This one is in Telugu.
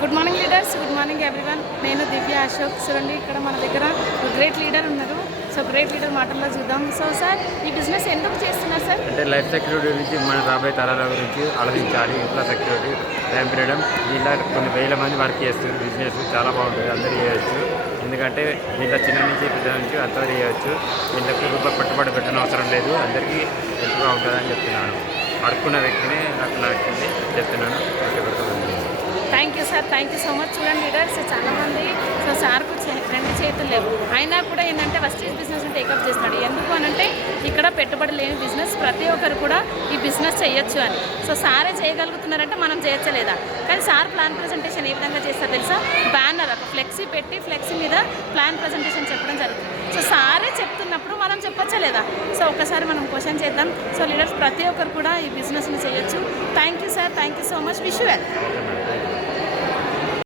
Good morning leaders, good morning everyone. నేను దివ్య అశోక్. చూడండి ఇక్కడ మన దగ్గర గ్రేట్ లీడర్ ఉన్నారు. సో గ్రేట్ లీడర్ మాటల్లో చూద్దాం. సో సార్, ఈ బిజినెస్ ఎందుకు చేస్తున్నారు సార్? అంటే లైఫ్ సెక్యూరిటీ గురించి, మన రాబోయే తరాల గురించి ఆలోచించాలి. ఇంట్లో సెక్యూరిటీ, టైం పీరియడ్, ఇలా కొన్ని వేల మంది వర్క్ చేస్తారు. బిజినెస్ చాలా బాగుంటుంది, అందరూ చేయవచ్చు. ఎందుకంటే దీంట్లో చిన్న నుంచి పెద్ద నుంచి అంతా చేయవచ్చు. దీంట్లోకి రూపాయి పెట్టుబడి పెట్టిన అవసరం లేదు. అందరికీ హెల్ప్గా ఉంటుందని చెప్తున్నాను. అడుక్కున్న వ్యక్తిని నాకు నచ్చింది చెప్తున్నాను. Thank you sir, thank you so much. చూడండి లీడర్స్, చాలామంది సో సార్కు రెండు చేతులు లేవు, అయినా కూడా ఏంటంటే వెస్టేజ్ బిజినెస్ని టేకప్ చేస్తున్నాడు. ఎందుకు అనంటే ఇక్కడ పెట్టుబడి లేని బిజినెస్ ప్రతి ఒక్కరు కూడా ఈ బిజినెస్ చేయొచ్చు అని. సో సారే చేయగలుగుతున్నారంటే మనం చేయొచ్చలేదా? కానీ సార్ ప్లాన్ ప్రజెంటేషన్ ఏ విధంగా చేస్తారు తెలుసా? బ్యానర్, ఒక ఫ్లెక్సీ పెట్టి ఫ్లెక్సీ మీద ప్లాన్ ప్రజెంటేషన్ చెప్పడం జరుగుతుంది. సో సారే చెప్తున్నప్పుడు మనం చెప్పొచ్చా లేదా? సో ఒకసారి మనం క్వశ్చన్ చేద్దాం. సో లీడర్స్ ప్రతి ఒక్కరు కూడా ఈ బిజినెస్ని చేయొచ్చు. Thank you sir, thank you so much. Wish you well.